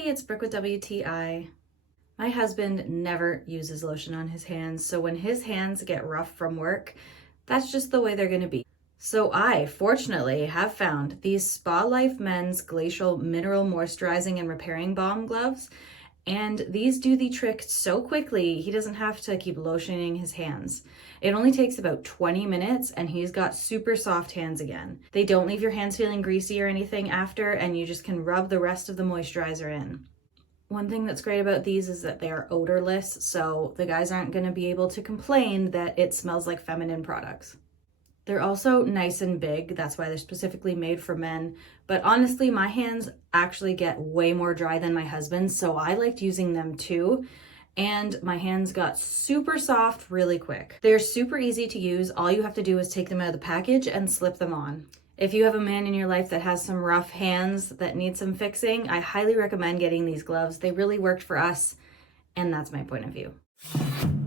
Hey, it's Brooke with WTI. My husband never uses lotion on his hands, so when his hands get rough from work, that's just the way they're gonna be. So I, fortunately, have found these SpaLife Men's Glacial Mineral Moisturizing and Repairing Balm gloves, and these do the trick so quickly, he doesn't have to keep lotioning his hands. It only takes about 20 minutes and he's got super soft hands again. They don't leave your hands feeling greasy or anything after, and you just can rub the rest of the moisturizer in. One thing that's great about these is that they are odorless, so the guys aren't going to be able to complain that it smells like feminine products. They're also nice and big, that's why they're specifically made for men, but honestly my hands actually get way more dry than my husband's, so I liked using them too, and my hands got super soft really quick. They're super easy to use. All you have to do is take them out of the package and slip them on. If you have a man in your life that has some rough hands that need some fixing, I highly recommend getting these gloves. They really worked for us, and that's my point of view.